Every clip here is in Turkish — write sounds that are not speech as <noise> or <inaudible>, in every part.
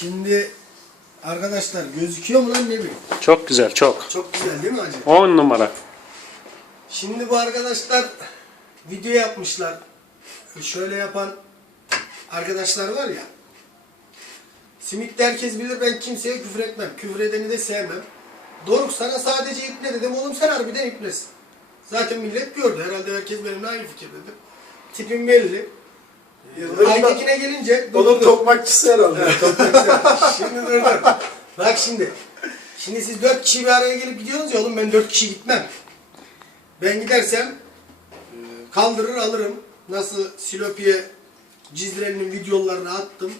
Şimdi arkadaşlar gözüküyor mu lan ne bileyim. Çok güzel çok. Çok güzel değil mi hacı? 10 numara. Şimdi bu arkadaşlar video yapmışlar. Şöyle yapan arkadaşlar var ya. Simit'te herkes bilir ben kimseye küfür etmem. Küfür edeni de sevmem. Doruk sana sadece iple dedim. Oğlum sen harbiden iplesin. Zaten millet gördü. Herhalde herkes benimle aynı fikirdedir. Tipim belli. Aytekin'e gelince... Onun Dur, dur. tokmakçısı herhalde. Evet, şimdi dur dur. Bak şimdi. Şimdi siz dört kişi bir araya gelip gidiyorsunuz ya oğlum ben dört kişi gitmem. Ben gidersem e, kaldırır alırım. Nasıl Silopi'ye Cizre'nin videolarını attım.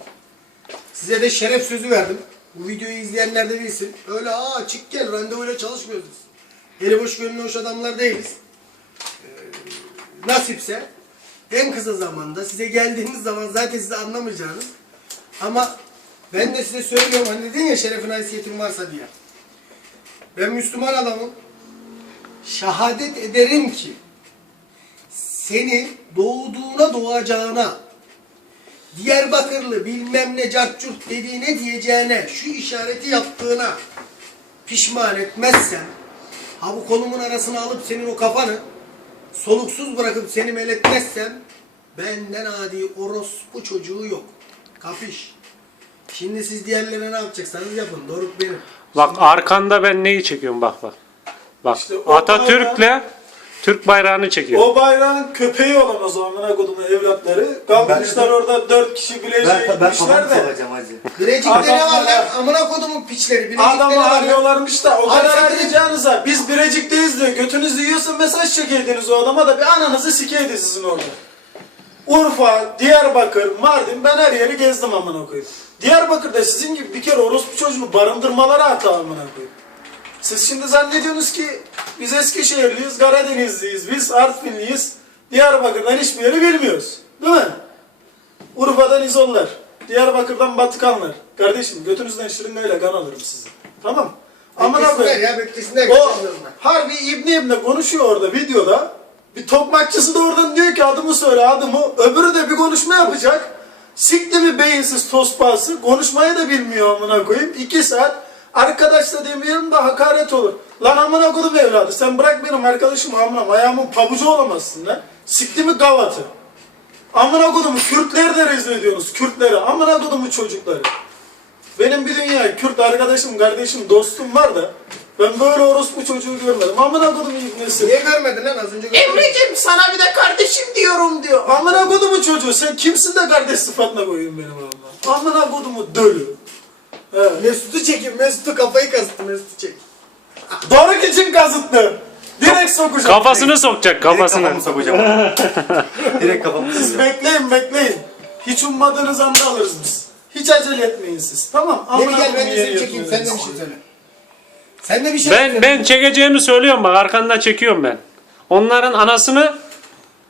Size de şeref sözü verdim. Bu videoyu izleyenler de bilsin. Öyle aa çık gel randevuyla çalışmıyoruz biz. Eli boş gönlü hoş adamlar değiliz. Ee, nasipse en kısa zamanda size geldiğiniz zaman zaten size anlamayacağınız ama ben de size söylüyorum hani dedin ya şerefin haysiyetin varsa diye. Ben Müslüman adamım. Şehadet ederim ki seni doğduğuna doğacağına Diyarbakırlı bilmem ne cartçurt dediğine diyeceğine şu işareti yaptığına pişman etmezsen ha bu kolumun arasına alıp senin o kafanı soluksuz bırakıp seni meletmezsem benden adi orospu çocuğu yok. Kapış. Şimdi siz diğerlerine ne yapacaksanız yapın. Doruk benim. Bak arkanda ben neyi çekiyorum bak bak. Bak İşte Atatürk'le Türk bayrağını çekiyor. O bayrağın köpeği olan o zaman amına kodumun evlatları. Kalmışlar orada dört kişi bileğe Ben, ben gitmişler kafamı de. sokacağım hacı. Bilecik'te ne var lan? Amına kodumun piçleri. Bilecik'te Adamı ne var lan? arıyorlarmış da o Abi kadar sen de- arayacağınıza biz Birecik'teyiz diyor. Götünüzü yiyorsa mesaj çekeydiniz o adama da bir ananızı sikeydi sizin orada. Urfa, Diyarbakır, Mardin ben her yeri gezdim amına koyayım. Diyarbakır'da sizin gibi bir kere orospu çocuğunu barındırmaları hata amına koyayım. Siz şimdi zannediyorsunuz ki biz Eskişehirliyiz, Karadenizliyiz, biz Artvinliyiz. Diyarbakır'dan hiçbir yeri bilmiyoruz. Değil mi? Urfa'dan İzollar, Diyarbakır'dan Batıkanlar. Kardeşim götünüzden şırıngayla kan alırım sizi. Tamam. Ya beklesinler. O harbi İbni İbni konuşuyor orada videoda. Bir tokmakçısı da oradan diyor ki adımı söyle adımı. Öbürü de bir konuşma yapacak. Sikti mi beyinsiz tospası. Konuşmayı da bilmiyor amına koyayım. İki saat. Arkadaş da demiyorum da hakaret olur. Lan amına kodum evladı. Sen bırak benim arkadaşım amına. Ayağımın pabucu olamazsın lan. Sikti mi gavatı. Amına kodumu Kürtleri de rezil ediyorsunuz. Kürtleri. Amına kodumu çocukları. Benim bir dünya Kürt arkadaşım, kardeşim, dostum var da ben böyle orospu çocuğu görmedim. Amına kodum ibnesi. Niye görmedin lan az önce görmedin? Emre'cim sana bir de kardeşim diyorum diyor. Amına kodumu çocuğu sen kimsin de kardeş sıfatına koyuyorsun benim amına. Amına kodumu dölü. Mesut'u çekin. Mesut'u kafayı kazıttı. Mesut'u çek. Doruk için kazıttı. Direkt sokacak. Kafasını sokacak Direkt kafasını. kafamı sokacağım. <laughs> Direkt kafamı Siz sokacağım. bekleyin bekleyin. Hiç ummadığınız anda alırız biz. Hiç acele etmeyin siz. Tamam. Gel Amına gel ben kodumun de seni yeri çekeyim. Sen de bir öyle. şey söyle. Sen de bir şey Ben söyle. ben çekeceğimi söylüyorum bak arkanda çekiyorum ben. Onların anasını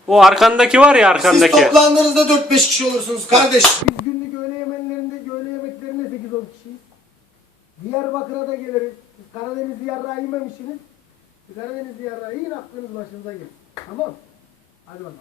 o arkandaki var ya Siz arkandaki. toplandığınızda 4-5 kişi olursunuz kardeş. Biz günlük öğle yemeğlerinde, öğle yemeklerinde 8-10 kişiyiz. Diyarbakır'a da geliriz. Siz Karadeniz yarrağı yememişsiniz. Siz Karadeniz yarrağı yiyin aklınız başınıza gelsin. Tamam Hadi bakalım.